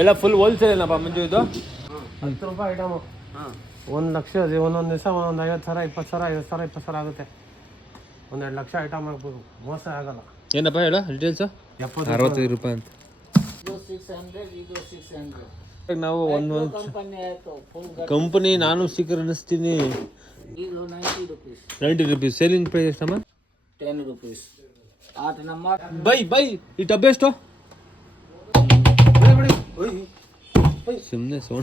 ಎಲ್ಲ full wholesale ಏನಪ್ಪ ಮಂಜು ಇದು? 10 ರೂಪಾಯಿ ಐಟಮು. 1 ಲಕ್ಷ ಒಂದೊಂದು ದಿವಸ ಒಂದೊಂದು 50,000 20,000 50,000 20,000 ಆಗುತ್ತೆ. 1-2 ಲಕ್ಷ ಐಟಮ್ ಆಗ್ಬೋದು, ಮೋಸ ಆಗಲ್ಲ. ಏನಪ್ಪ ಹೇಳು ಡೀಟೇಲ್ಸು? 65 ರೂಪಾಯಿ ಅಂತ. ನಾವು ಒಂದು ಕಂಪನಿ ನಾನು ಸ್ಟಿಕರ್ ಅನ್ನಿಸ್ತೀನಿ. 90 rupees. ಸೇಲಿಂಗ್ ಪ್ರೈಸ್ ಎಷ್ಟಮ್ಮ? 10 rupees. 8 number. ಬೈ ಈ ಟಬ್ ಎಷ್ಟು? ಸುಮ್ಮನೆ ಸೋಣ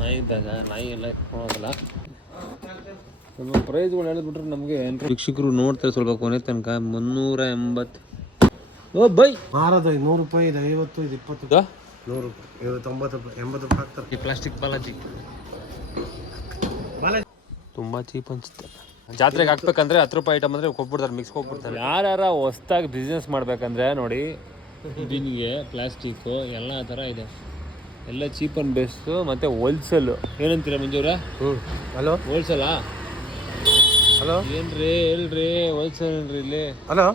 ನಾಯಿ ಎಲ್ಲ ಹೋಗಲ್ಲ. ನಮ್ಮ ಪ್ರೈಸ್ಗಳು ಹೇಳಿದ್ಬಿಟ್ರೆ ನಮಗೆ ಶಿಕ್ಷಕರು ನೋಡ್ತಾರೆ ಸ್ವಲ್ಪ ಕೊನೆ ತನಕ. 380. ಓ ಬೈ ಮಾರೋದು 100 ರೂಪಾಯಿ, ಇದು 50, ಇದು 20, 100 ರೂಪಾಯಿ, 90 ರೂಪಾಯಿ, 80 ರೂಪಾಯಿ ಆಗ್ತಾರೆ. ಈ ಪ್ಲಾಸ್ಟಿಕ್ ಬಾಲಾಜಿ ತುಂಬ ಚೀಪ್ ಅನ್ಸುತ್ತೆ. ಜಾತ್ರೆಗೆ ಹಾಕ್ಬೇಕಂದ್ರೆ 10 ರೂಪಾಯಿ ಐಟಮ್ ಅಂದರೆ ಕೊಟ್ಬಿಡ್ತಾರೆ, ಮಿಕ್ಸ್ ಹೋಗ್ಬಿಡ್ತಾರೆ. ಯಾರ್ಯಾರ ಹೊಸ್ದಾಗಿ ಬಿಸ್ನೆಸ್ ಮಾಡ್ಬೇಕಂದ್ರೆ ನೋಡಿ, ಬಿನ್ಗೆ ಪ್ಲಾಸ್ಟಿಕ್ಕು ಎಲ್ಲ ಥರ ಇದೆ. ಎಲ್ಲ ಚೀಪ್ ಆ್ಯಂಡ್ ಬೆಸ್ಟು ಮತ್ತು ಹೋಲ್ಸೇಲು. ಏನಂತೀರ ಮಂಜೂರ? ಹಲೋ ಹೋಲ್ಸೇಲಾ? ಹಲೋ ಏನ್ರಿ ಹೇಳ್ರಿ, ಹೋಲ್ಸೇಲ್ ಏನ್ರಿ ಇಲ್ಲಿ? ಹಲೋ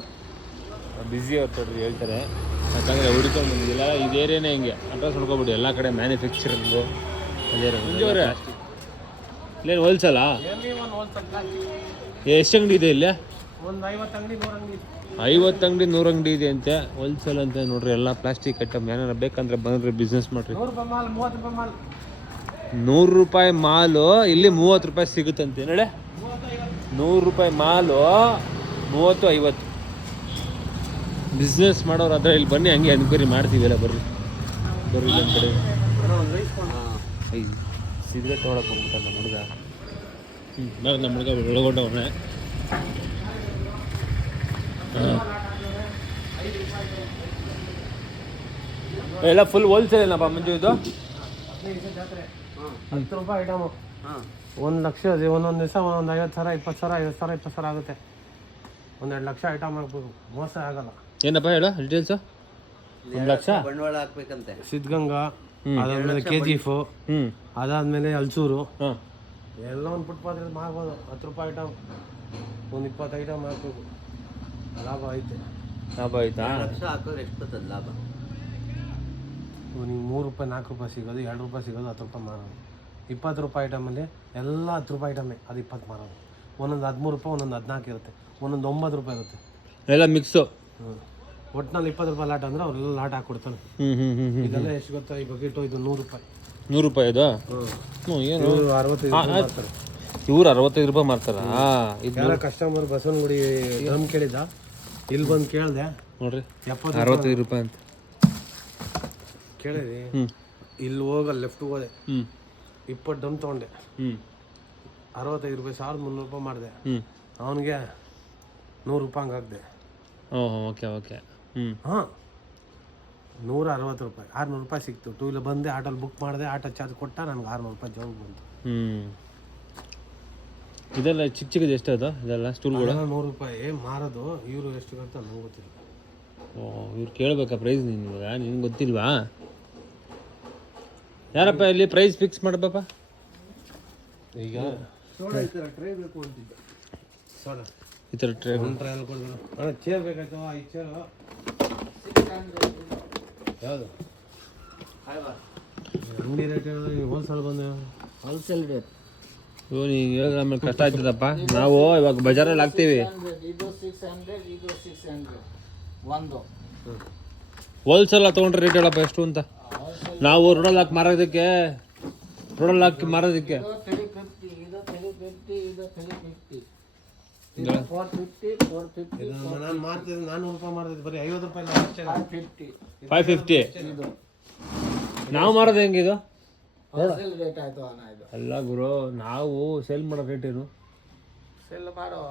ಬ್ಯುಸಿ ಅವ್ರು ಹೇಳ್ತಾರೆ, ಯಾಕಂದರೆ ಹುಡ್ಕೊಂಡು ಬಂದಿಲ್ಲ. ಇದು ಏರಿಯಾನೇ ಹಿಂಗೆ ಅಡ್ರೆಸ್ ನೋಡ್ಕೊಬಿಡಿ. ಎಲ್ಲ ಕಡೆ ಮ್ಯಾನುಫ್ಯಾಕ್ಚರಿಂಗು ಅದೇ ಮಂಜೂರೇ. ಇಲ್ಲೇನು ಹೋಲ್ಸೇಲಾ? ಎಷ್ಟು ಅಂಗಡಿ ಇದೆ ಇಲ್ಲಿ? ಒಂದು 50 ಅಂಗಡಿ 100 ಅಂಗಡಿ. 50 ಅಂಗಡಿ 100 ಅಂಗಡಿ ಇದೆ ಅಂತೆ. ಹೋಲ್ಸೇಲ್ ಅಂತ ನೋಡ್ರಿ. ಎಲ್ಲ ಪ್ಲಾಸ್ಟಿಕ್ ಐಟಮ್ ಏನಾರ ಬೇಕಂದ್ರೆ ಬಂದ್ರೆ ಬಿಸ್ನೆಸ್ ಮಾಡ್ರಿ. 100 ರೂಪಾಯಿ ಮಾಲ್, 30 ರೂಪಾಯಿ ಮಾಲ್. 100 ರೂಪಾಯಿ ಮಾಲು ಇಲ್ಲಿ 30 ರೂಪಾಯಿ ಸಿಗುತ್ತಂತೆ ನೋಡಿ. 100 ರೂಪಾಯಿ ಮಾಲು 30-50. ಬಿಸ್ನೆಸ್ ಮಾಡೋರು ಅದ್ರ ಇಲ್ಲಿ ಬನ್ನಿ, ಹಂಗೆ ಎನ್ಕ್ವೈರಿ ಮಾಡ್ತೀವಲ್ಲ. ಬರ್ರಿ ನಮ್ಮ ಕಡೆ. ಸಿಗರೇಟ್ ತೊಗೊಳಕ್ಕೆ ಹೋಗ್ಬಿಟ್ಟ ನಮ್ಮ ಹುಡುಗ. ನಮ್ಮ ಹುಡುಗ ಒಳಗೊಂಡವನೇ. ಎಲ್ಲ ಫುಲ್ ಹೋಲ್ಸೇಲ್ ಏನಪ್ಪ ಮಂಜು ಇದು? 10 ರೂಪಾಯಿ ಐಟಮು. 1 ಲಕ್ಷ ಒಂದೊಂದು ದಿವಸ ಒಂದೊಂದು 50,000 20,000 50,000 20,000 ಆಗುತ್ತೆ. 1-2 ಲಕ್ಷ ಐಟಮ್ ಆಗ್ಬೋದು, ಮೋಸ ಆಗಲ್ಲ. ಏನಪ್ಪ ಹೇಳು ಡೀಟೇಲ್ಸು? 1 ಲಕ್ಷ ಬಂಡವಾಳ ಹಾಕ್ಬೇಕಂತೆ. ಸಿದ್ಧಗಂಗಾ, ಅದಾದ್ಮೇಲೆ KGF, ಅದಾದ್ಮೇಲೆ ಹಲ್ಸೂರು, ಎಲ್ಲ ಒಂದು ಪುಟ್ಪಾತ್ರೆ ಮಾಡ್ಬೋದು. 10 ರೂಪಾಯಿ ಐಟಮ್, ಒಂದು 20 ಐಟಮ್ ಹಾಕ್ಬೇಕು, ಲಾಭ ಐತೆ. ಲಾಭ ಆಯ್ತಾ? 1 ಲಕ್ಷ ಹಾಕಿದ್ರೆ ಎಷ್ಟು ಬರ್ತದೆ ಲಾಭ? ನಿಮ್ಗೆ 3 ರೂಪಾಯಿ 4 ರೂಪಾಯಿ ಸಿಗೋದು, 2 ರೂಪಾಯಿ ಸಿಗೋದು, 10 ರೂಪಾಯಿ ಮಾರೋದು. 20 ರೂಪಾಯಿ ಐಟಮಲ್ಲಿ ಎಲ್ಲ 10 ರೂಪಾಯಿ ಐಟಮೇ, ಅದು 20 ಮಾರೋದು. ಒಂದೊಂದು 13 ರೂಪಾಯಿ, ಒಂದೊಂದು 14 ಇರುತ್ತೆ, ಒಂದೊಂದು 9 ರೂಪಾಯಿ ಇರುತ್ತೆ. ಎಲ್ಲ ಮಿಕ್ಸು. ಒಟ್ಟಿನಲ್ಲಿ 20 ರೂಪಾಯಿ ಲಾಟ್ ಅಂದರೆ ಅವರೆಲ್ಲ ಲಾಟ್ ಹಾಕ್ಕೊಡ್ತಾನೆ. ಇದೆಲ್ಲ ಎಷ್ಟು ಗೊತ್ತಾ? ಈ ಬಕೆಟು ಇದು 100 ರೂಪಾಯಿ. 100 ರೂಪಾಯಿ ಇದು? ಏನು 65 ರೂಪಾಯಿ ಮಾಡ್ತಾರೆ. ಇವ್ರು 65 ರೂಪಾಯಿ ಮಾಡ್ತಾರ? ಯಾರ ಕಸ್ಟಮರ್ ಬಸವನಗುಡಿ ಡ್ರಮ್ ಕೇಳಿದ, ಇಲ್ಲಿ ಬಂದು ಕೇಳಿದೆ ನೋಡ್ರಿ, 65 ರೂಪಾಯಿ ಅಂತ ಕೇಳಿರಿ. ಇಲ್ಲಿ ಹೋಗಲ್ಲ, ಲೆಫ್ಟ್ ಹೋದೆ, 20 ಡ್ರಮ್ ತೊಗೊಂಡೆ, 65 ರೂಪಾಯಿ, 1300 ರೂಪಾಯಿ ಮಾಡಿದೆ. ಅವನಿಗೆ 100 ರೂಪಾಯಿ ಹಂಗೆ ಹಾಕಿದೆ. Okay okay. ಹಾಂ, 160 ರೂಪಾಯಿ, 600 ರೂಪಾಯಿ ಸಿಕ್ತು. 2 ವೀಲರ್ ಬಂದೆ, ಆಟೋಲ್ಲಿ ಬುಕ್ ಮಾಡಿದೆ, ಆಟೋ ಚಾರ್ಜ್ ಕೊಟ್ಟ, ನನಗೆ 600 ರೂಪಾಯಿ ಜಾಬ್ ಬಂತು. ಇದೆಲ್ಲ ಚಿಕ್ಕ ಚಿಕ್ಕದು ಎಷ್ಟು ಅದು? ಇದೆಲ್ಲ ಸ್ಟೂಲ್ಗಳು 100 ರೂಪಾಯಿ ಮಾರೋದು. ಇವರು ಎಷ್ಟು ಅಂತ ನಂಗೆ ಗೊತ್ತಿಲ್ಲ. ಇವ್ರು ಕೇಳ್ಬೇಕಾ ಪ್ರೈಸ್? ನಿನ್ಗೆ ಗೊತ್ತಿಲ್ವಾ? ಯಾರಪ್ಪ ಇಲ್ಲಿ ಪ್ರೈಸ್ ಫಿಕ್ಸ್ ಮಾಡಪ್ಪ? ಈಗ ಟ್ರೇ ಬೇಕು ಅಂತಿದ್ದೆ. ಸೋಡಾ ಈ ಥರ ಟ್ರೇ ಟ್ರೈಲ್ ಕೊಡ್ಬೇಕು. ಅಣ್ಣ ಚೇರ್ ಬೇಕಾಯ್ತು. ಈ ಚೇರು ಯಾವುದು? ಅಂಗಡಿ ರೇಟ್ ಹೇಳಿದ್ರೆ ಹೋಲ್ಸೇಲ್ ಬಂದು ಹೋಲ್ಸೇಲ್ ರೇಟ್. ನೀವು ಹೇಳಿದ್ರೆ ಆಮೇಲೆ ಕಷ್ಟ ಆಯ್ತದಪ್ಪ. ನಾವು ಇವಾಗ ಬಜಾರಲ್ಲಿ ಹಾಕ್ತೀವಿ. ಇದು 600, ಇದು 600 ಒಂದು. ಹೋಲ್ಸೇಲ್ ತೊಗೊಂಡ್ರೆ ರೇಟ್ ಹೇಳಪ್ಪ ಎಷ್ಟು ಅಂತ. ನಾವು ರೋಡಲ್ಲಿ ಹಾಕಿ ಮಾರೋದಕ್ಕೆ, ರೋಡಲ್ಲಿ ಹಾಕಿ ಮಾರೋದಕ್ಕೆ 350, ಇದು 350, ಇದು 350, ಇದು 450, 450. ನಾನು ಮಾಡ್ತಿದ್ದೆ 400 ರೂಪಾಯಿ ಮಾಡ್ತಿದ್ದೆ, ಬರೀ 50 ರೂಪಾಯಿ 550. ಇದು ನಾವು ಮಾರೋದು ಹೆಂಗಿದು? ಹೋಲ್ಸೇಲ್ ರೇಟ್ ಆಯ್ತು ಅಣ್ಣ. ಇದು ಅಲ್ಲ ಗುರು, ನಾವು ಸೇಲ್ ಮಾಡೋ ರೇಟ್ ಏನು? ಸೆಲ್ ಮಾಡೋ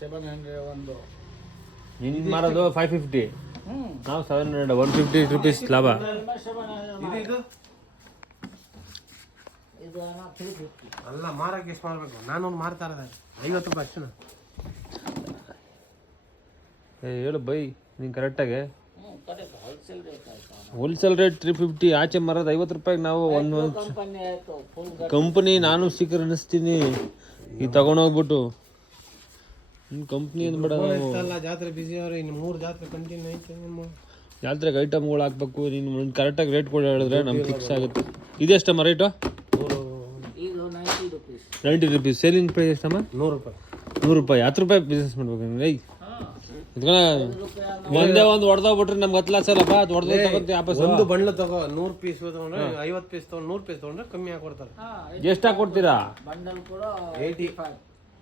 700 ಒಂದು. ನಿನ್ನ ಮಾರೋದು 550, ನಾವು 700, 150 ರೂಪೀಸ್ ಲಾಭ. ಇದು ಇದು ಅಣ್ಣ 350. ಅಲ್ಲ, ಮಾರಕ್ಕೆ ಎಷ್ಟು ಮಾಡಬೇಕು? ನಾನು ಮಾರ್ತಾ ಇರೋದೆ 50 ರೂಪಾಯಿ ಅಷ್ಟೇ. ಹೇಳು ಬೈ ನೀನು ಕರೆಕ್ಟಾಗಿ. ಹೋಲ್ಸೇಲ್ ರೇಟ್ ಆಯ್ತು. ಹೋಲ್ಸೇಲ್ ರೇಟ್ 350, ಆಚೆ ಮಾರೋದು 50 ರೂಪಾಯಿಗೆ. ನಾವು ಒಂದು ಕಂಪನಿ ಆಯ್ತು, ಫುಲ್ ಕಂಪನಿ ನಾನು ಸ್ಟಿಕರ್ ಅನ್ನಿಸ್ತೀನಿ. ಈಗ ತಗೊಂಡೋಗ್ಬಿಟ್ಟು ನಿಮ್ಮ ಕಂಪ್ನಿ ಅಂದ್ಬೇಡ ಅಲ್ಲ ಜಾತ್ರೆ ಬಿಸಿ ಅವ್ರೆ, ಇನ್ನು 3 ಜಾತ್ರೆ ಕಂಟಿನ್ಯೂ ಐತೆ. ನಿಮ್ಮ ಜಾತ್ರೆಗೆ ಐಟಮ್ಗಳು ಹಾಕ್ಬೇಕು. ನೀನು ಕರೆಕ್ಟಾಗಿ ರೇಟ್ ಕೊಡಿ ಹೇಳಿದ್ರೆ ನಮ್ಗೆ ಫಿಕ್ಸ್ ಆಗುತ್ತೆ. ಇದೆಷ್ಟಮ್ಮ ರೇಟು? ಇದು 90 rupees. 90 rupees. ಸೇಲಿಂಗ್ ಪ್ರೈಸ್ ಎಷ್ಟಮ್ಮ? 100 ರೂಪಾಯಿ. 100 ರೂಪಾಯಿ. 10 ರೂಪಾಯಿ ಬಿಸ್ನೆಸ್ ಮಾಡ್ಬೇಕು. ಏಯ್ ಒಂದೇ ಒಂದು ಹೊಡೆದೋಗ್ಬಿಟ್ರೆ ನಮ್ಗೆ 10 ಲಕ್ಷ ಅಲ್ಲಪ್ಪ. ಅದು ಹೊಡೆದು ತಗೊಂಡು ವಾಪಸ್ ಒಂದು ಬಣ್ಣ ತಗೋ 100 ಪೀಸ್ ತಗೊಂಡ್ರೆ 50 ಪೀಸ್ ತಗೊಂಡು 100 ಪೀಸ್ ತಗೊಂಡ್ರೆ ಕಮ್ಮಿ ಹಾಕೊಡ್ತಾರೆ. ಎಷ್ಟು ಹಾಕೊಡ್ತೀರಾ? ಬಂಡಲ್ ಕೂಡ 85.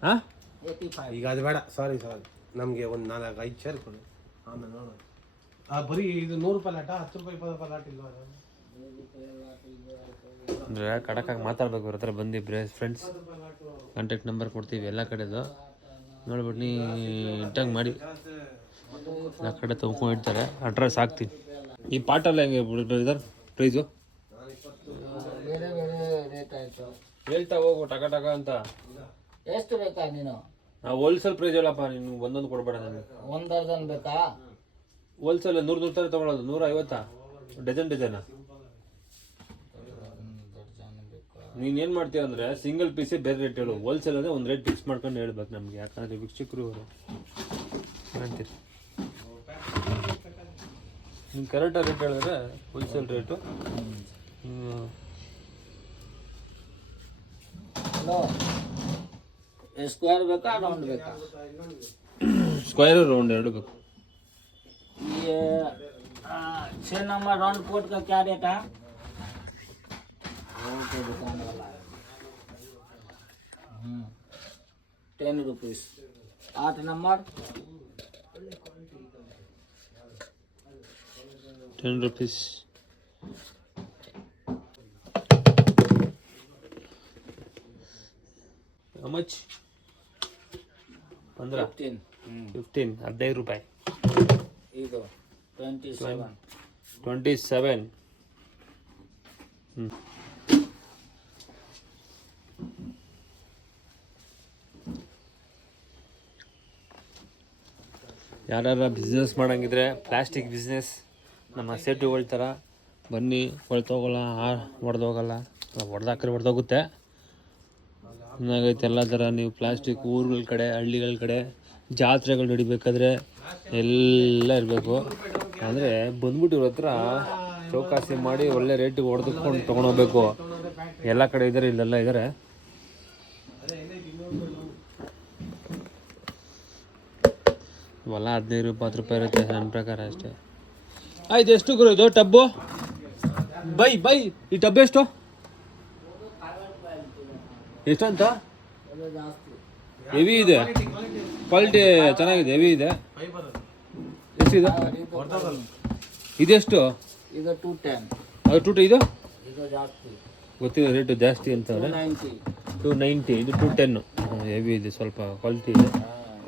ಹಾಂ 85. ಈಗ ಅದು ಬೇಡ, ಸಾರಿ ನಮಗೆ ಒಂದು 4-5 ಚೇರ್ ಕೊಡಿ, ಆಮೇಲೆ ನೋಡೋಣ. ಬರೀ ಇದು 100 ರೂಪಾಯಿ ಲಾಟ, 10 ರೂಪಾಯಿ 20 ರೂಪಾಯಿ ಲಾಟ ಇಲ್ವಾ? ಅಂದರೆ ಕಡಕಾಗಿ ಮಾತಾಡ್ಬೇಕು. ಅವ್ರ ಹತ್ರ ಬಂದು ಫ್ರೆಂಡ್ಸ್ ಕಾಂಟ್ಯಾಕ್ಟ್ ನಂಬರ್ ಕೊಡ್ತೀವಿ ಎಲ್ಲ ಕಡೆದು. ನೋಡ್ಬಿಟ್ಟು ನೀಟಾಗಿ ಮಾಡಿ ಎಲ್ಲ ಕಡೆ ತೊಗೊಂಡಿರ್ತಾರೆ. ಅಡ್ರೆಸ್ ಹಾಕ್ತೀವಿ. ಈ ಪಾಟೆಲ್ಲ ಹೆಂಗೆ ಇದ್ದಾರೆ ಪ್ರೈಸು? ಬೇರೆ ಬೇರೆ ರೇಟ್ ಆಯಿತು. ಹೇಳ್ತಾ ಹೋಗು ಟಕ ಟಕ ಅಂತ. ಎಷ್ಟು ಬೇಕಾ ನೀನು? ನಾವು ಹೋಲ್ಸೇಲ್ ಪ್ರೈಸ್ ಹೇಳಪ್ಪ. ನೀನು ಒಂದೊಂದು ಕೊಡ್ಬೇಡ ನನಗೆ. 1 ಡಜನ್ ಬೇಕಾ? ಹೋಲ್ಸೇಲ್ 100 ತರ ತೊಗೊಳೋದು. 150 ಡಜನ್ ಡಜನ್. ನೀನೇನು ಮಾಡ್ತೀಯ ಅಂದರೆ ಸಿಂಗಲ್ ಪೀಸೇ ಬೇರೆ ರೇಟ್ ಹೇಳು. ಹೋಲ್ಸೇಲ್ ಅಂದರೆ ಒಂದು ರೇಟ್ ಫಿಕ್ಸ್ ಮಾಡ್ಕೊಂಡು ಹೇಳ್ಬೇಕು ನಮಗೆ. ಯಾಕಂದರೆ ವೀಕ್ಷಕರು ಅವರು ಅಂತೀರಿ. ನೀನು ಕರೆಕ್ಟಾಗಿ ರೇಟ್ ಹೇಳಿದ್ರೆ ಹೋಲ್ಸೇಲ್ ರೇಟು. ಸ್ಕ್ವೇರ್ ಬೇಕಾ ರೌಂಡ್ ಬೇಕಾ? ಸ್ಕ್ವೇರ್ राउंड ಎರಡು ಬೇಕು. ये 6 नंबर राउंड कोट का क्या रेट है? वो तो दुकान वाला है। 10 rupees. 8 number 10 rupees. How much? 15. 15. 15 ರೂಪಾಯಿ. ಇದು 27. 27. ಯಾರು ಬಿಸ್ನೆಸ್ ಮಾಡಂಗಿದ್ರೆ ಪ್ಲಾಸ್ಟಿಕ್ ಬಿಸ್ನೆಸ್ ನಮ್ಮ ಸೇಟುಗಳ ಥರ ಬನ್ನಿ. ಹೊಳ್ತೋಗಲ್ಲ, ಹೊಡೆದೋಗಲ್ಲ. ಹೊಡೆದಾಕ್ರೆ ಹೊಡೆದೋಗುತ್ತೆ. ಚೆನ್ನಾಗೈತೆ ಎಲ್ಲ ಥರ. ನೀವು ಪ್ಲಾಸ್ಟಿಕ್ ಊರುಗಳ ಕಡೆ, ಹಳ್ಳಿಗಳ ಕಡೆ ಜಾತ್ರೆಗಳು ನಡಿಬೇಕಾದ್ರೆ ಎಲ್ಲ ಇರಬೇಕು. ಅಂದರೆ ಬಂದ್ಬಿಟ್ಟು ಇವ್ರ ಹತ್ರ ಚೌಕಾಸಿ ಮಾಡಿ ಒಳ್ಳೆ ರೇಟಿಗೆ ಹೊಡೆದುಕೊಂಡು ತೊಗೊಂಡೋಗ್ಬೇಕು. ಎಲ್ಲ ಕಡೆ ಇದ್ದಾರೆ, ಇಲ್ಲೆಲ್ಲ ಇದ್ದಾರೆ. ಇವೆಲ್ಲ 15 ರೂಪಾಯಿ 10 ರೂಪಾಯಿ ಇರುತ್ತೆ ನನ್ನ ಪ್ರಕಾರ ಅಷ್ಟೇ. ಆಯ್ತು, ಎಷ್ಟು ಗುರು ಇದು ಟಬ್ಬು? ಬೈ ಈ ಟಬ್ ಎಷ್ಟು? ಎಷ್ಟಂತ? ಹೆವಿ ಇದೆ, ಕ್ವಾಲಿಟಿ ಚೆನ್ನಾಗಿದೆ, ಹೆವಿ ಇದೆ. ಎಷ್ಟಿದೆ? ಇದೆಷ್ಟು? ಇದು 210. ಅದು 210. ಇದು ಜಾಸ್ತಿ ಗೊತ್ತಿದೆ, ರೇಟು ಜಾಸ್ತಿ ಅಂತಂದರೆ 290. ಇದು 210. ಹೆವಿ ಇದೆ, ಸ್ವಲ್ಪ ಕ್ವಾಲಿಟಿ ಇದೆ.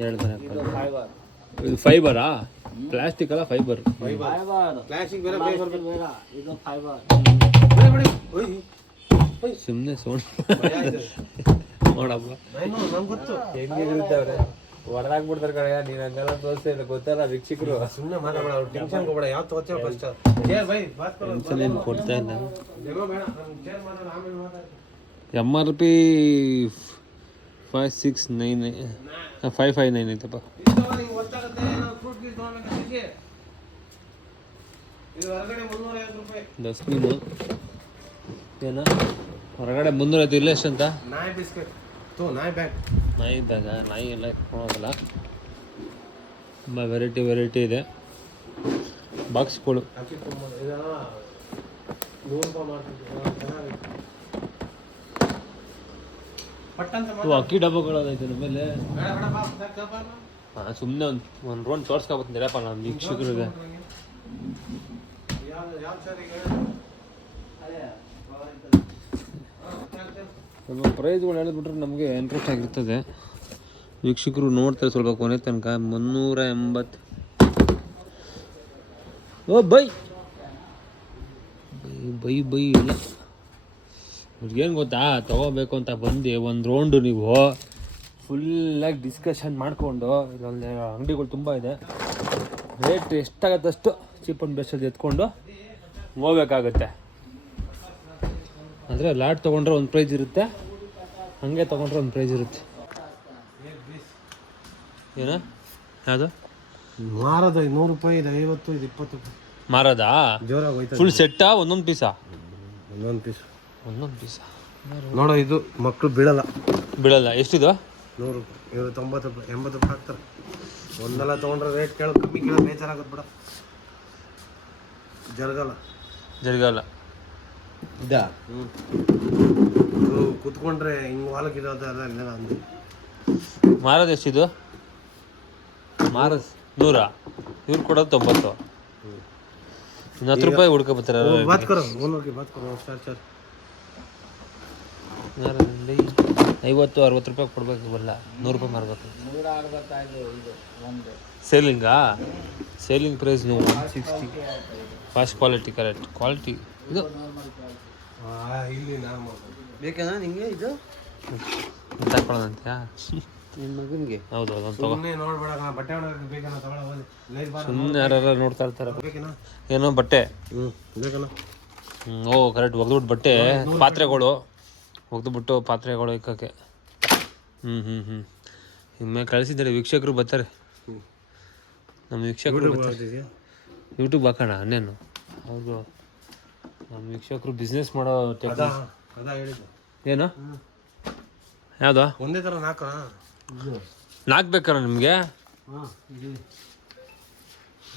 ಹೇಳ್ತಾನೆ. ಇದು ಫೈಬರಾ? ಪ್ಲಾಸ್ಟಿಕ್ ಅಲ್ಲ, ಫೈಬರ್. ಪ್ಲಾಸ್ಟಿಕ್ ಬೇರೆ, ಇದು ಫೈಬರ್. ಸುಮ್ಮನೆ ಸೌಂಡ್ ನೋಡಪ್ಪ ಹೆಂಗಿರ್ತಾವ್ರೆ. ಹೊರದಾಕ್ಬಿಡ್ತಾರೆ ಕಡೆ. ನೀನು ಹಂಗೆಲ್ಲ ತೋರಿಸ್ತಾ ಇಲ್ಲ, ಗೊತ್ತಲ್ಲ ವೀಕ್ಷಕರು. ಸುಮ್ಮನೆ ಮಾತಾಡಬೇಡ, ಅವ್ರು ಟೆನ್ಷನ್ ಕೊಡಬೇಡ. ಯಾವ ತಗೋತೀವಿ ಫಸ್ಟ್ ಟೆನ್ಷನ್ ಏನು ಕೊಡ್ತಾ ಇಲ್ಲ. ಆಮೇಲೆ MRP 559 ಐತಪ್ಪ. ಡಸ್ಟ್ಬಿನ್ನು ಏನ ಹೊರಗಡೆ 350. ಇಲ್ಲ ಎಷ್ಟಂತ? ನಾಯಿ ಬಿಸ್ಕೆಟ್ ನಾಯಿ ಬ್ಯಾಗ್. ನಾಯಿ ಬ್ಯಾಗ? ನಾಯಿ ಎಲ್ಲ ಕೊಡೋದಿಲ್ಲ. ತುಂಬ ವೆರೈಟಿ ಇದೆ ಬಾಕ್ಸ್ಗಳು. ಅಕ್ಕಿ ಡಬ್ಬಗಳೈತೆ ನಮ್ಮಲ್ಲಿ. ಹಾಂ, ಸುಮ್ಮನೆ ಒಂದು ರೌಂಡ್ ತೋರ್ಸ್ಕೊಬತ್ತೀರಪ್ಪ ನಾನು ವೀಕ್ಷಕರಿಗೆ. ಸ್ವಲ್ಪ ಪ್ರೈಸ್ಗಳು ಹೇಳಿದ್ಬಿಟ್ರೆ ನಮಗೆ ಇಂಟ್ರೆಸ್ಟ್ ಆಗಿರ್ತದೆ. ವೀಕ್ಷಕರು ನೋಡ್ತಾರೆ ಸ್ವಲ್ಪ ಕೊನೆ ತನಕ. 380. ಓ ಬೈ ಇಲ್ಲ. ಅವ್ರಿಗೇನು ಗೊತ್ತಾ, ತೊಗೋಬೇಕು ಅಂತ ಬಂದು ಒಂದು ರೌಂಡು ನೀವು ಫುಲ್ಲಾಗಿ ಡಿಸ್ಕಷನ್ ಮಾಡಿಕೊಂಡು, ಇದರಲ್ಲಿ ಅಂಗಡಿಗಳು ತುಂಬ ಇದೆ. ರೇಟ್ ಎಷ್ಟಾಗತ್ತಷ್ಟು ಚೀಪ್ ಆ್ಯಂಡ್ ಬೆಸ್ಟಲ್ಲಿ ಎತ್ಕೊಂಡು ಹೋಗ್ಬೇಕಾಗತ್ತೆ. ಅಂದರೆ ಲಾಟ್ ತೊಗೊಂಡ್ರೆ ಒಂದು ಪ್ರೈಸ್ ಇರುತ್ತೆ, ಹಾಗೆ ತೊಗೊಂಡ್ರೆ ಒಂದು ಪ್ರೈಸ್ ಇರುತ್ತೆ. ಏನು ಯಾವುದು ಮಾರೋದು 100 ರೂಪಾಯಿ, ಇದು 50, ಇದು 20 ರೂಪಾಯಿ. ಮಾರೋದಾ? ಜೋರಾಗಿ ಹೋಯ್ತದೆ. ಫುಲ್ ಸೆಟ್ಟಾ ಒಂದೊಂದು ಪೀಸಾ? ಒಂದೊಂದು ಪೀಸ್. ಒಂದೊಂದು ಪೀಸಾ ನೋಡೋ, ಇದು ಮಕ್ಕಳು ಬೀಳಲ್ಲ. ಬೀಳಲ್ಲ. ಎಷ್ಟಿದು? 100 ರೂಪಾಯಿ. ಇವರು 90 ರೂಪಾಯಿ, 80 ರೂಪಾಯಿ ಹಾಕ್ತಾರೆ. ಒಂದೆಲ್ಲ ತೊಗೊಂಡ್ರೆ ರೇಟ್ ಕೇಳೋ, ಕಮ್ಮಿ ಕೇಳೋ, ಬೇಜಾರಾಗುತ್ತೆ ಬಿಡ. ಜರಗಲ್ಲ. ಇದಾ ಇವರು ಕೂತ್ಕೊಂಡ್ರೆ ಹಿಂಗೆ ವಾಲಕ್ಕಿರೋದು ಅಲ್ಲ ಇಲ್ಲ ಅಂದು. ಮಾರೋದು ಎಷ್ಟಿದು? ಮಾರೋದು 100, ಇವ್ರು ಕೊಡೋದು 90. ಇನ್ನು 10 ರೂಪಾಯಿ ಹುಡ್ಕೊಬತ್ತಾರೆ. ಬಾತ್ ಕರೋ, ಓನರ್ಗೆ ಬಾತ್ ಕರೋ, ಚಾರ್ 50-60 ರೂಪಾಯಿ ಕೊಡ್ಬೇಕು. ಬಲ್ಲ 100 ರೂಪಾಯಿ ಮಾರ್ಬೇಕು. ಸೇಲಿಂಗಾ? Selling price 160. Fast quality, correct quality. ಇದು ಇಲ್ಲಿ ನಾನು ಬೇಕೇನಾ ನಿಂಗೆ ಇದು? ತಗೊಳ್ಳೋದಂತ್ಯಾ ನಿನ್ನ ಮಗನಿಗೆ? ಹೌದು ಅದೊಂದು ತಗೋ. ಸುಮ್ಮನೆ ನೋಡ್ಬೇಡ, ಬಟ್ಟೆ ಒಣಗಕ್ಕೆ ಬೇಕನ್ನ ತಗೊಳ್ಳೋದು. ಸುಮ್ಮನೆ ಯಾರು ನೋಡ್ತಾ ಇರ್ತಾರೆ. ಬೇಕೇನಾ? ಏನೋ ಬಟ್ಟೆ. ಬೇಕಲ್ಲ. ಓ ಕರೆಕ್ಟ್. ಒಗ್ದ್ಬಿಟ್ಟು ಬಟ್ಟೆ, ಪಾತ್ರೆಗಳು ಒಗ್ದುಬಿಟ್ಟು ಪಾತ್ರೆಗಳು ಇಕ್ಕಕ್ಕೆ. ಇನ್ಮೇಲೆ ಕಳಿಸಿದ್ದಾರೆ, ವೀಕ್ಷಕರು ಬರ್ತಾರೆ. ನಮ್ಮ ವೀಕ್ಷಕರು ಬರ್ತಾರೆ. ಯೂಟ್ಯೂಬ್ ಹಾಕೋಣ ಅನ್ನೇನು. ಹೌದು, ನಮ್ಮ ವೀಕ್ಷಕರು ಬಿಸ್ನೆಸ್ ಮಾಡೋ ಟೆಕ್ನಿಕ್. ಅದ ಹೇಳಿದ್ದು. ಏನು ಯಾವುದು? ಒಂದೇ ಥರ 4 4 ಬೇಕಾರ ನಿಮಗೆ? ಹಾಂ,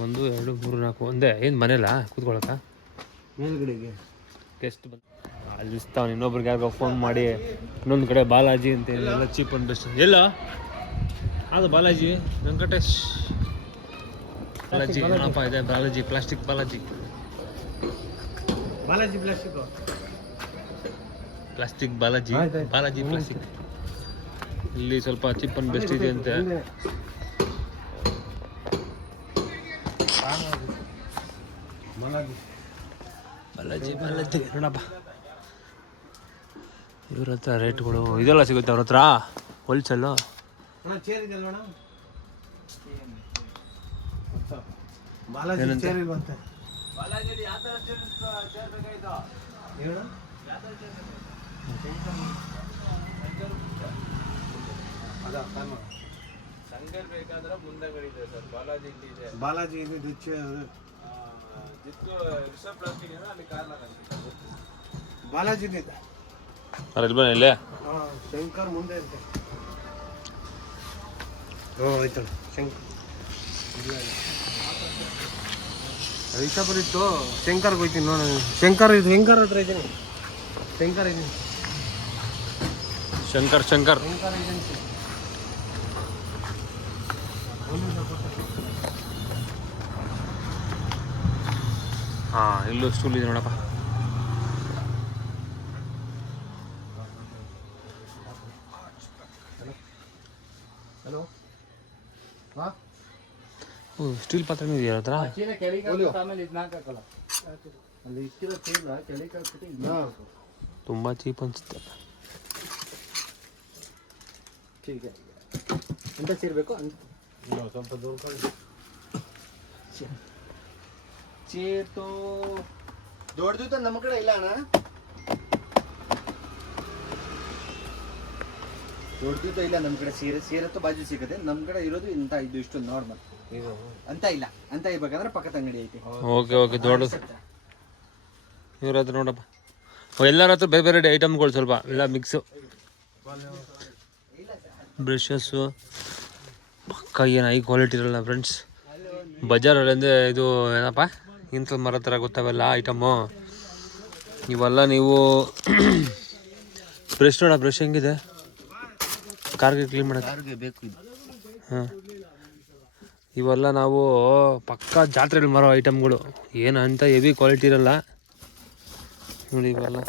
1 2 3 4 ಒಂದೇ. ಏನು ಮನೇಲಾ ಕೂತ್ಕೊಳಕ? ಮೇಲ್ಗಡೆಗೆ ಟೆಸ್ಟ್ ಬಂದು ಅಲ್ಲಿಸ್ತಾವ. ಇನ್ನೊಬ್ರಿಗೆ ಯಾರಿಗೋ ಫೋನ್ ಮಾಡಿ ಇನ್ನೊಂದು ಕಡೆ ಬಾಲಾಜಿ ಅಂತ ಎಲ್ಲ ಚೀಪ್ ಆ್ಯಂಡ್ ಬೆಸ್ಟ್. ಎಲ್ಲ ಅದು ಬಾಲಾಜಿ ವೆಂಕಟೇಶ್ ಬಾಲಾಜಿ ಏನಪ್ಪ ಇದೆ? Balaji plastic. Balaji plastic. Balaji plastic. ಇಲ್ಲಿ ಸ್ವಲ್ಪ ಚೀಪ್ ಆ್ಯಂಡ್ ಬೆಸ್ಟ್ ಇದೆ ಅಂತೆ. ಬಾಲಾಜಿ ನೋಡಪ್ಪ. ಇವ್ರ ಹತ್ರ ರೇಟ್ಗಳು ಇದೆಲ್ಲ ಸಿಗುತ್ತೆ ಅವ್ರ ಹತ್ರ ಹೋಲ್ಸೇಲು. ಬಾಲಾಜಿ ಇದು ಬಾಲಾಜಿ ಇಲ್ಲೇ ಶಂಕರ್ ಮುಂದೆ ಇರುತ್ತೆ. ಆಯ್ತಲ್ಲ ಶಂಕರ್. ಇಷ್ಟ ಬರೀತು. ಶಂಕರ್ಗೆ ಹೋಯ್ತೀನಿ ನೋಡ. ಶಂಕರ್ ಹತ್ರ ಇದ್ದೀನಿ. ಶಂಕರ್ ಏಜೆನ್ಸಿ. ಹಾಂ, ಇಲ್ಲೂ ಸ್ಟೂಲ್ ಇದೆ ನೋಡಪ್ಪ. ಹಲೋ. ಸ್ಟೀಲ್ ಪಾತ್ರೆ ಇದೆಯಾ ಹತ್ರ? ತುಂಬ ಚೀಪ್ ಅನ್ಸುತ್ತೆ. ಎಂತ ಸೇರ್ಬೇಕು ಸ್ವಲ್ಪ ದೂರ ಚೇತು ದೊಡ್ಡದು ನಮ್ಮ ಕಡೆ ಇಲ್ಲ ಅಣ್ಣ. ದೊಡ್ಡದು ಇಲ್ಲ ನಮ್ಮ ಕಡೆ. ಸೀರೆ ಬಾಜು ಸಿಗುತ್ತೆ. ನಮ್ಮ ಕಡೆ ಇರೋದು ಇಂಥ ಇದು ಇಷ್ಟು ನಾರ್ಮಲ್ ಅಂತ ಇಲ್ಲ. ಅಂತ ಇರ್ಬೇಕಂದ್ರೆ ಪಕ್ಕದ ಅಂಗಡಿ ಐತಿ. ಓಕೆ ದೊಡ್ಡದು ಇವ್ರ ಹತ್ರ ನೋಡಪ್ಪ. ಎಲ್ಲರ ಹತ್ರ ಬೇರೆ ಬೇರೆ ಐಟಮ್ಗಳು ಸ್ವಲ್ಪ ಎಲ್ಲ ಮಿಕ್ಸು. ಬ್ರಷಸ್ಸು ಪಕ್ಕ ಏನು ಹೈ ಕ್ವಾಲಿಟಿ ಇರಲ್ಲ ಫ್ರೆಂಡ್ಸ್. ಬಜಾರಲ್ಲಿ ಇದು ಏನಪ್ಪ ಇಂಥ ಮರ ಥರ ಗೊತ್ತಾವೆಲ್ಲ ಐಟಮು. ಇವೆಲ್ಲ ನೀವು ಬ್ರಷ್ ನೋಡ, ಬ್ರಷ್ ಹೆಂಗಿದೆ ಕಾರ್ಗೆ ಕ್ಲೀನ್ ಮಾಡೋಕ್ಕೆ ಬೇಕು ಇದು. ಹಾಂ, ಇವೆಲ್ಲ ನಾವು ಪಕ್ಕ ಜಾತ್ರೆಯಲ್ಲಿ ಮಾರೋ ಐಟಮ್ಗಳು. ಏನು ಅಂತ ಹೆವಿ ಕ್ವಾಲಿಟಿ ಇರಲ್ಲ ನೋಡಿ. ಇವೆಲ್ಲ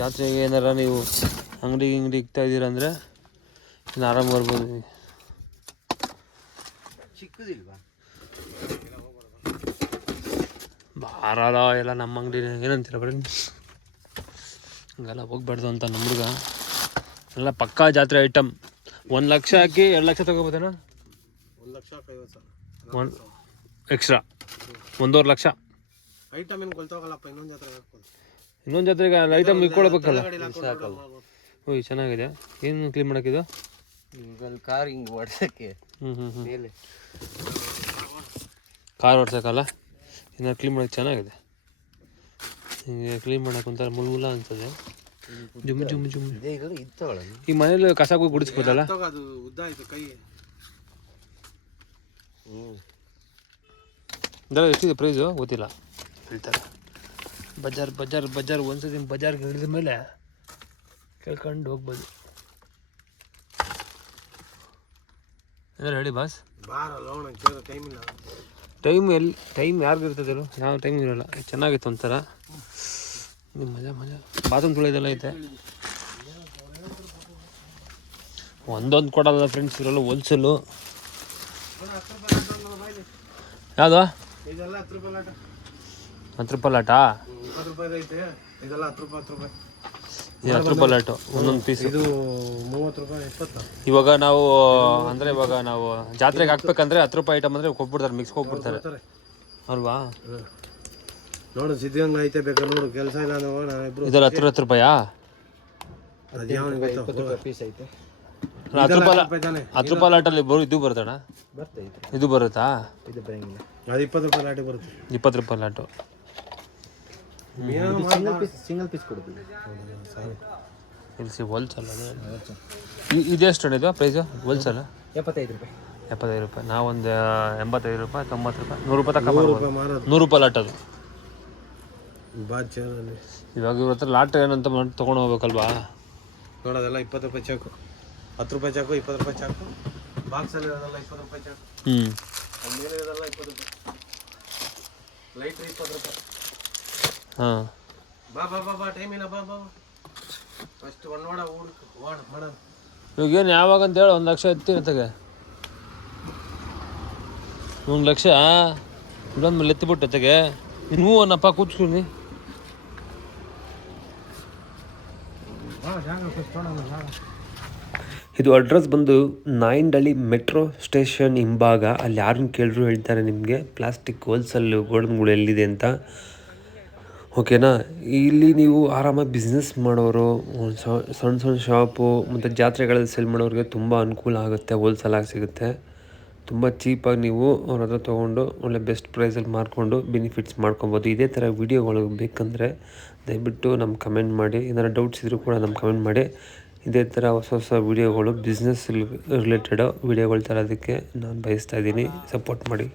ಜಾತ್ರೆಗೆ ಏನಾರ ನೀವು ಅಂಗಡಿ ಇಕ್ತಾ ಇದ್ದೀರಂದರೆ ಇನ್ನು ಆರಾಮ ಬರ್ಬೋದು. ಚಿಕ್ಕದಿಲ್ವಾ? ಬಾರಲ್ಲ ಎಲ್ಲ ನಮ್ಮ ಅಂಗಡಿ ಏನಂತೀರ ಫ್ರೆಂಡ್ಸ್? ಹಂಗೆಲ್ಲ ಹೋಗ್ಬಾರ್ದು ಅಂತ ನಮ್ಮ ಹುಡುಗ. ಎಲ್ಲ ಪಕ್ಕಾ ಜಾತ್ರೆ ಐಟಮ್. 1 ಲಕ್ಷ ಹಾಕಿ 2 ಲಕ್ಷ ತೊಗೋಬೋದೇನೋ? 1,50,000 ಒಂದು ಎಕ್ಸ್ಟ್ರಾ 1.5 ಲಕ್ಷ ಐಟಮ್ ಏನು ಗೊತ್ತಾಗಲ್ಲಪ್ಪ. ಇನ್ನೊಂದು ಜಾತ್ರೆಗೆ ಐಟಮ್ ಇಟ್ಕೊಳ್ಬೇಕಲ್ಲ. ಓಯ್ ಚೆನ್ನಾಗಿದೆ. ಏನು ಕ್ಲೀನ್ ಮಾಡೋಕ್ಕಿದು? ಕಾರ್ ಹಿಂಗೆ ಓಡಿಸೋಕ್ಕೆ ಮೇಲೆ ಕಾರ್ ಓಡ್ಸೋಕ್ಕಲ್ಲ ಇನ್ನು ಕ್ಲೀನ್ ಮಾಡೋಕ್ಕೆ ಚೆನ್ನಾಗಿದೆ. ಹಿಂಗೆ ಕ್ಲೀನ್ ಮಾಡೋಕೆ ಒಂಥರ ಮುಲ್ಮುಲ ಅನ್ಸದೆ. ಜುಮ್ಮು ಜುಮ್ಮು ಜುಮ್ಮು. ಈ ಮನೇಲಿ ಕಸಗೂ ಗುಡಿಸ್ಬೋದಲ್ಲ. ಅದು ಉದ್ದ ಆಯ್ತು ಕೈ. ಇದೆಲ್ಲ ಎಷ್ಟಿದೆ ಪ್ರೈಸು ಗೊತ್ತಿಲ್ಲ ಹೇಳ್ತಾರೆ. ಬಜಾರ್ ಒಂದ್ಸತಿ ಬಜಾರ್ಗೆ ಹಿಡಿದ ಮೇಲೆ ಕೇಳ್ಕೊಂಡು ಹೋಗ್ಬೋದು. ಏನಾರು ಹೇಳಿ ಬಾಸ್. ಟೈಮ್ ಯಾರಿಗಿರ್ತದೆ ಯಾವ ಟೈಮ್ ಇರೋಲ್ಲ. ಚೆನ್ನಾಗಿತ್ತು ಒಂಥರ ಮಜಾ ಬಾತ್ರೂಮ್ ತುಳಿಯೋದೆಲ್ಲ ಐತೆ. ಒಂದೊಂದು ಕೊಡಲ್ಲ ಫ್ರೆಂಡ್ಸ್, ಇರೋಲ್ಲ ಹೋಲ್ಸೇಲು. ಯಾವುದು ಇದೆಲ್ಲ 10 ರೂಪಾಯಿ ಲಾಟ. 10 ರೂಪಾಯಿ ಲಾಟ. 20 ರೂಪಾಯಿ ಐತೆ. ಇದೆಲ್ಲ 10 ರೂಪಾಯಿ 10 ರೂಪಾಯಿ. ಇದು 10 ರೂಪಾಯಿ ಲಾಟು ಒಂದೊಂದು ಪೀಸ್. ಇದು 30 ರೂಪಾಯಿ 20. ಇವಾಗ ನಾವು ಅಂದರೆ ಜಾತ್ರೆಗೆ ಹಾಕ್ಬೇಕಂದ್ರೆ 10 ರೂಪಾಯಿ ಐಟಮ್ ಅಂದರೆ ಕೊಟ್ಬಿಡ್ತಾರೆ, ಮಿಕ್ಸ್ ಕೊಟ್ಬಿಡ್ತಾರೆ ಅಲ್ವಾ. ನೋಡು ಸಿದ್ಧಗಂಗ ಐತೆ ಬೇಕಾದ್ರೆ ನೋಡು, ಕೆಲಸ ಇಲ್ಲ ನಾವಿಬ್ರು. ಇದೆಲ್ಲ 10 ರೂಪಾಯಾ? ಅದು ಯಾವ 20 ರೂಪಾಯಿ ಪೀಸ್ ಐತೆ. 10 ರೂಪಾಯಿ ಲಾಟಲ್ಲಿ ಇದು ಬರುತ್ತಣ್ಣ. ಇದು ಬರುತ್ತಾ? ಇದು ಬರಂಗಿಲ್ಲ. ಅದು 20 ರೂಪಾಯಿ ಲಾಟಿ ಬರುತ್ತೆ. 20 ರೂಪಾಯಿ ಲಾಟು. ಸಿಂಗಲ್ ಪೀಸ್ ಕೊಡ್ತೀವಿ. ಇಲ್ಲಿ ಹೋಲ್ಸಲ್ಲ. ಇದೆಷ್ಟು ಇದು ಪ್ರೈಸು ಹೋಲ್ಸಲ್ಲ? 75 ರೂಪಾಯಿ. 75 ರೂಪಾಯಿ. ನಾವೊಂದು 85 ರೂಪಾಯಿ 90 ರೂಪಾಯಿ 100 ರೂಪಾಯಿ ತಕ್ಕ 100 ರೂಪಾಯಿ ಲಾಟ್ ಅದು. ಬಾಚಲ್ಲಿ ಇವಾಗ ಇವ್ರ ಹತ್ರ ಲಾಟ್ ಏನಂತ ತೊಗೊಂಡು ಹೋಗ್ಬೇಕಲ್ವಾ. ನೋಡೋದೆಲ್ಲ 20 ರೂಪಾಯಿ ಚಾಕು, 10 ರೂಪಾಯಿ ಚಾಕು, 20 ರೂಪಾಯಿ ಚಾಕು. ಬಾಕ್ಸಲ್ಲಿ ಇರೋದೆಲ್ಲ 20 ರೂಪಾಯಿ ಚಾಕು. ಮೇಲೆ ಇರೋದೆಲ್ಲ 20 ರೂಪಾಯಿ. ಲೈಟ್ರ್ 20 ರೂಪಾಯಿ. ಹಾಂ ಬಾ ಟೈಮ್ ಇಲ್ಲ. ಬಾ ಫಸ್ಟ್ ಒಂದು ಓಡ ಮಾಡೋಣ. ಇವಾಗ ಏನು ಯಾವಾಗ ಅಂತ ಹೇಳಿ 1 ಲಕ್ಷ ಎತ್ತೀನಿ ತೆಗೆ. 1 ಲಕ್ಷ ಇನ್ನೊಂದು ಮೇಲೆ ಎತ್ತಿಬಿಟ್ಟು ತೆಗೆ. ನೀವು ಅನ್ನಪ್ಪ ಕೂತ್ಕೊಳ್ಳಿ. ಇದು ಅಡ್ರೆಸ್ ಬಂದು ನಾಯಂಡಹಳ್ಳಿ ಮೆಟ್ರೋ ಸ್ಟೇಷನ್ ಹಿಂಭಾಗ. ಅಲ್ಲಿ ಯಾರನ್ನ ಕೇಳಿದ್ರು ಹೇಳ್ತಾರೆ ನಿಮಗೆ ಪ್ಲಾಸ್ಟಿಕ್ ಹೋಲ್ಸೇಲ್ ಗೋಡನ್ಗಳು ಎಲ್ಲಿದೆ ಅಂತ. ಓಕೆನಾ. ಇಲ್ಲಿ ನೀವು ಆರಾಮಾಗಿ ಬಿಸ್ನೆಸ್ ಮಾಡೋರು, ಸಣ್ಣ ಶಾಪು ಮತ್ತು ಜಾತ್ರೆಗಳಲ್ಲಿ ಸೇಲ್ ಮಾಡೋರಿಗೆ ತುಂಬ ಅನುಕೂಲ ಆಗುತ್ತೆ. ಹೋಲ್ಸೇಲಾಗಿ ಸಿಗುತ್ತೆ. ತುಂಬ ಚೀಪಾಗಿ ನೀವು ಅವ್ರ ಹತ್ರ ತೊಗೊಂಡು ಒಳ್ಳೆ ಬೆಸ್ಟ್ ಪ್ರೈಸಲ್ಲಿ ಮಾರ್ಕೊಂಡು ಬೆನಿಫಿಟ್ಸ್ ಮಾಡ್ಕೊಬೋದು. ಇದೇ ಥರ ವೀಡಿಯೋಗಳು ಬೇಕಂದರೆ ದಯವಿಟ್ಟು ನಮ್ಗೆ ಕಮೆಂಟ್ ಮಾಡಿ. ಏನಾರು ಡೌಟ್ಸ್ ಇದ್ದರೂ ಕೂಡ ನಮ್ಗೆ ಕಮೆಂಟ್ ಮಾಡಿ. ಇದೇ ಥರ ಹೊಸ ವೀಡಿಯೋಗಳು ಬಿಸ್ನೆಸ್ ರಿಲೇಟೆಡ್ ವೀಡಿಯೋಗಳು ತರೋದಕ್ಕೆ ನಾನು ಬಯಸ್ತಾ ಇದ್ದೀನಿ. ಸಪೋರ್ಟ್ ಮಾಡಿ.